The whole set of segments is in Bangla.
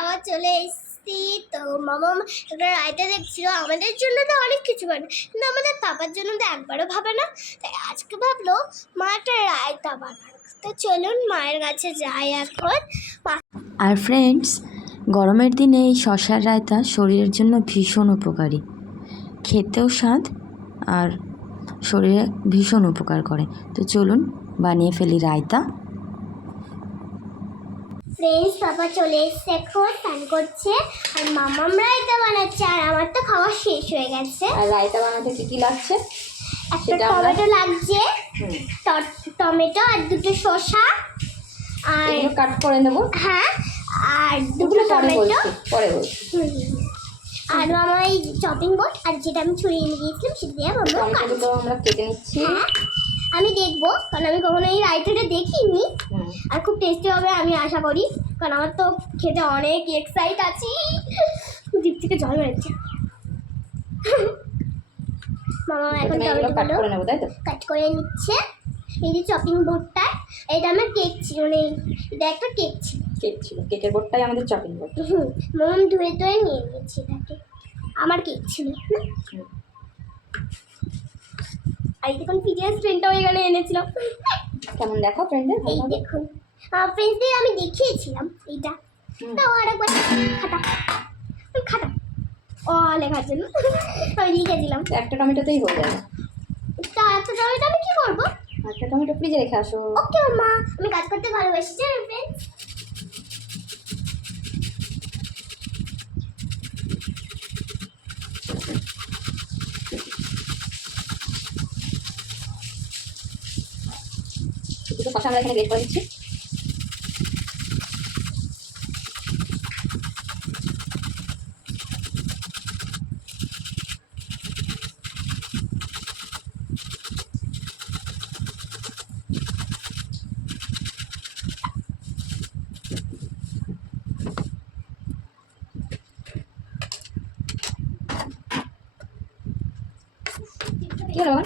আবার চলে এসেছি। তো মামা একটা রায়তা দেখছিল, আমাদের জন্য তো অনেক কিছু বানায় কিন্তু আমাদের পাপার জন্য তো একবারও ভাবে না। তাই আজকে ভাবলো মা একটা রায়তা বানাক। তো চলুন মায়ের কাছে যাই এখন। আর ফ্রেন্ডস, গরমের দিনে এই শসার রায়তা শরীরের জন্য ভীষণ উপকারী, খেতেও স্বাদ আর শরীরে ভীষণ উপকার করে। তো চলুন বানিয়ে ফেলি রায়তা। ফ্রেন্ডস, পাপা চলে এসছে, এখন স্নান করছে আর মামাম রায়তা বানাচ্ছে আর আমার তো খাওয়া শেষ হয়ে গেছে। আর রায়তা বানাতে কি কি লাগছে? একটা টমেটো লাগছে, টমেটো আর দুটো শসা আর কাট করে নেব। হ্যাঁ, আর দুটো টমেটো পরে বলছি। আর আমার এই চপিং বোর্ড আর যেটা আমি ছুরিয়ে নিয়ে গিয়েছিলাম সেটা দিয়ে আমরা কেটে নিচ্ছি। হ্যাঁ, আমি দেখবো কারণ আমি কখনো এই রায়তাটা দেখিনি আর খুব টেস্টি হবে আমি আশা করি, কারণ আমার তো খেতে অনেক এক্সাইট আছি। জিভ থেকে জল বেরোচ্ছে। মামা এখন টমেটোগুলো কাট করে নিচ্ছে। এই যে চপিং বোর্ডটা, এটা আমার কেক ছিল, মানে এটা একটা কেক ছিল। কেকের বোর্ডটাই আমাদের চপিং বোর্ড। মামা ধুয়ে ধুয়ে নিয়ে নিয়েছি এটাকে, আমার কেক ছিল না। আর দেখুন পিজিএস ফ্রেন্ডটাও এখানে এনেছিলাম। কেমন দেখো ফ্রেন্ডে? এই দেখুন ফ্রেন্ডদের আমি দেখিয়েছিলাম এইটা। তাও আরেকবার খাতা ও লেখার জন্য আমি লিখেছিলাম। একটা টমেটোতেই হয়ে যাবে। তা একটা টমেটো আমি কি করবো? একটা টমেটো ফ্রিজে রেখে আসো। ওকে মা, আমি কাজ করতে ভালোবাসি জানেন ফ্রেন্ডস। দুটো কথা আমরা এখানে বের করে দিচ্ছি। কি হলো?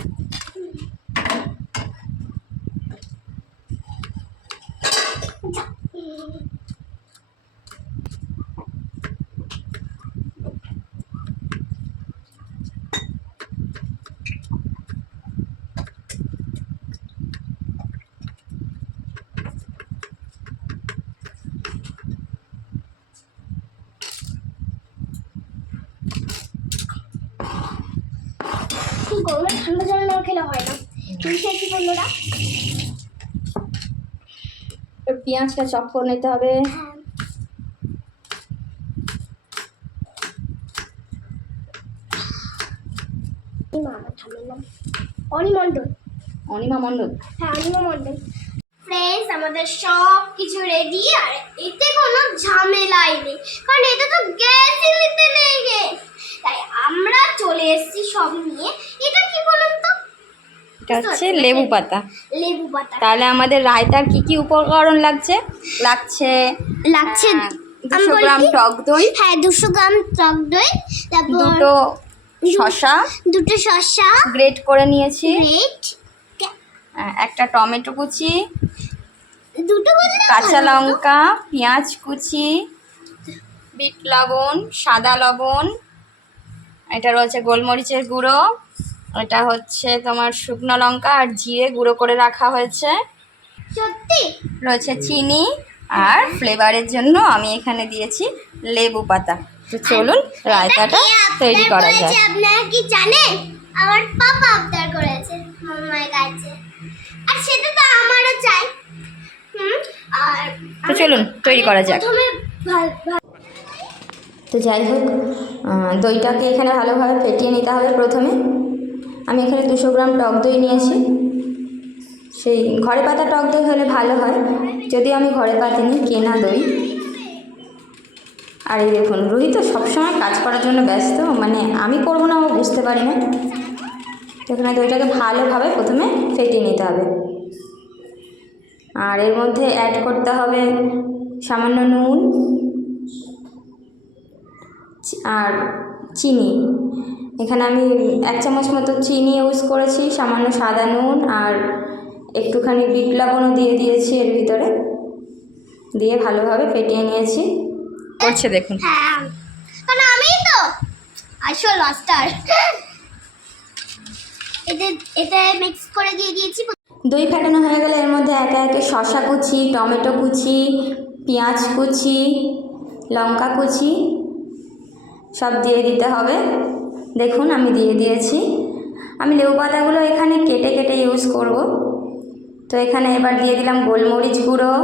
গরমে ঠান্ডা জল না খেলে হয় না। কি বন্ধুরা, পেঁয়াজটা চপ করে নিতে হবে। অনিমা মণ্ডল। হ্যাঁ, অনিমা মণ্ডল। ফ্রেন্ডস, আমাদের সব কিছু রেডি আর এতে কোনো ঝামেলাই নেই, কারণ এতে তো গ্যাসই নিতে নেই গে। তাই আমরা চলে এসেছি সব নিয়ে। এটা কি বলুন তো? এটা হচ্ছে লেবু পাতা। লেবু পাতা। তাহলে আমাদের রায়তার কি কি উপকরণ লাগছে? লাগছে 200 গ্রাম টক দই। হ্যাঁ, 200 গ্রাম টক দই, তারপর দুটো শসা গ্রেট করে নিয়েছি, গ্রেট, একটা টমেটো কুচি, দুটো কাঁচা লঙ্কা, পেঁয়াজ কুচি, বিট লবণ, সাদা লবণ, এটা রয়েছে গোলমরিচের গুঁড়ো, এটা হচ্ছে তোমার শুকনো লঙ্কা আর জিরে গুঁড়ো করে রাখা হয়েছে, সত্যি রয়েছে চিনি, আর ফ্লেভারের জন্য আমি এখানে দিয়েছি লেবু পাতা। তো চলুন রায়তাটা তৈরি করা যায়। আপনারা কি জানেন? আমার পাপা আবদার করেছে মামার কাছে, আর সেটা তো আমারও চাই। আর তো চলুন তৈরি করা যাক। তো যাই হোক, দইটাকে এখানে ভালোভাবে ফেটিয়ে নিতে হবে। প্রথমে আমি এখানে 200 গ্রাম টক দই নিয়েছি। সেই ঘরে পাতা টক দই হলে ভালো হয়, যদিও আমি ঘরে পাতিনি, কেনা দই। আর এই দেখুন, রুহি তো সবসময় কাজ করার জন্য ব্যস্ত, মানে আমি করবো না ও বুঝতে পারি না। এখানে দইটাকে ভালোভাবে প্রথমে ফেটিয়ে নিতে হবে। আর এর মধ্যে অ্যাড করতে হবে সামান্য নুন আর চিনি। এখানে আমি 1 চামচ মতো চিনি ইউজ করেছি, সামান্য সাদা নুন আর একটুখানি বিট লবণও দিয়ে দিয়েছি এর ভিতরে, দিয়ে ভালোভাবে ফেটিয়ে নিয়েছি। করছে দেখুন। হ্যাঁ, কারণ আমিই তো আসল মাস্টার। এটা মিক্স করে দিয়ে দিয়েছি। দই ফেটানো হয়ে গেলে এর মধ্যে একে একে শসা কুচি, টমেটো কুচি, পেঁয়াজ কুচি, লঙ্কা কুচি সব দিয়ে দিতে হবে। দেখুন আমি দিয়ে দিয়েছি। আমি লেবু পাতাগুলো এখানে কেটে কেটে ইউজ করব। তো এখানে এবার দিয়ে দিলাম গোলমরিচ গুঁড়ো,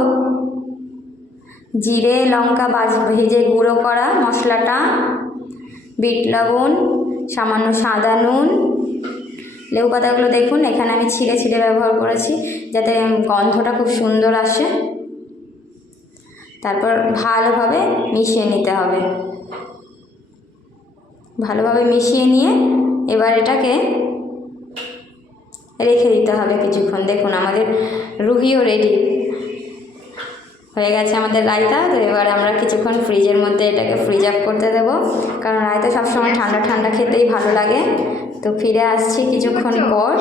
জিরে লঙ্কা ভেজে গুঁড়ো করা মশলাটা, বিট লবণ, সামান্য সাদা নুন। লেবু পাতাগুলো দেখুন এখানে আমি ছিঁড়ে ছিঁড়ে ব্যবহার করেছি যাতে গন্ধটা খুব সুন্দর আসে। তারপর ভালোভাবে মিশিয়ে নিতে হবে। ভালোভাবে মিশিয়ে নিয়ে এবার এটাকে রেখে দিতে হবে কিছুক্ষণ। দেখুন আমাদের রুহিও রেডি হয়ে গেছে আমাদের রায়তা। তো এবার আমরা কিছুক্ষণ ফ্রিজের মধ্যে এটাকে ফ্রিজ আপ করতে দেবো, কারণ রায়তা সবসময় ঠান্ডা ঠান্ডা খেতেই ভালো লাগে। তো ফিরে আসছি কিছুক্ষণ পর।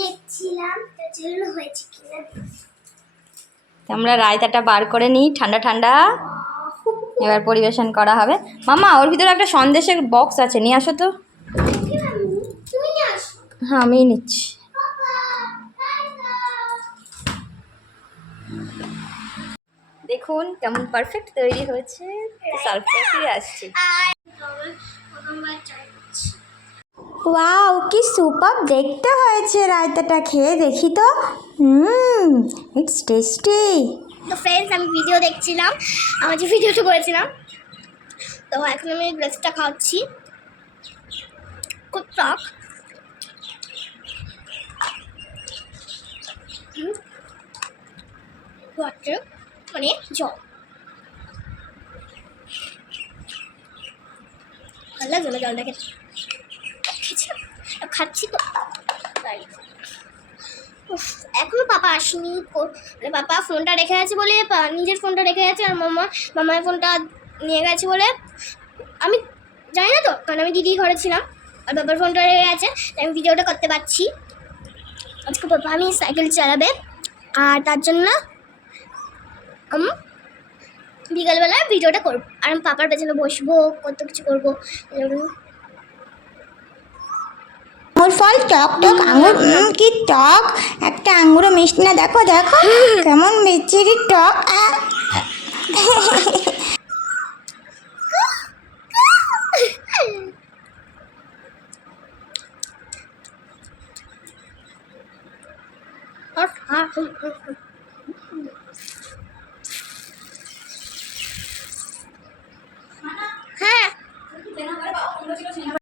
দেখছিলাম তার জন্য হয়েছে কিনা। আমরা রায়তাটা বার করে নিই ঠান্ডা ঠান্ডা, এবার পরিবেশন করা হবে। মামা ওর ভিতরে একটা সন্দেশের বক্স আছে, নিয়ে আসো তো। তুমি নিয়ে আসো। হ্যাঁ আমিই নিচ্ছি। দেখুন কেমন পারফেক্ট তৈরি হয়েছে। সার্ভ করে ফিরে আসছি। প্রথমবার ট্রাই করছি। ওয়াও কি সুপার দেখতে হয়েছে। রায়তাটা খেয়ে দেখি তো। It's tasty. তো ফ্রেন্ডস, আমি ভিডিও দেখছিলাম, আমার যে ভিডিওটা করেছিলাম, তো এখন আমি গ্রেসটা খাচ্ছি। খুব টক। ওয়াটার মানে জল। ভালো লাগলো জলটা খেতে। খেয়েছিলাম, খাচ্ছি তো তাই। উফ, এখনো পাপা আসেনি। মানে পাপা ফোনটা রেখে গেছে বলে, নিজের ফোনটা রেখে গেছে, আর মামার ফোনটা নিয়ে গেছে বলে আমি জানি না তো, কারণ আমি দিদি ঘরে ছিলাম আর বাবার ফোনটা রেখে গেছে, তাই আমি ভিডিওটা করতে পারছি। আজকে পাপা আমি সাইকেল চালাবে, আর তার জন্য আমি বিকালবেলা ভিডিওটা করবো, আর আমি পাপার পেছনে বসবো, কত কিছু করবো। আঙুর ফল টক টক আঙুর, কি টক। একটা আঙুরও মিষ্টি না। দেখো দেখো কেমন মিষ্টি টক। হ্যাঁ।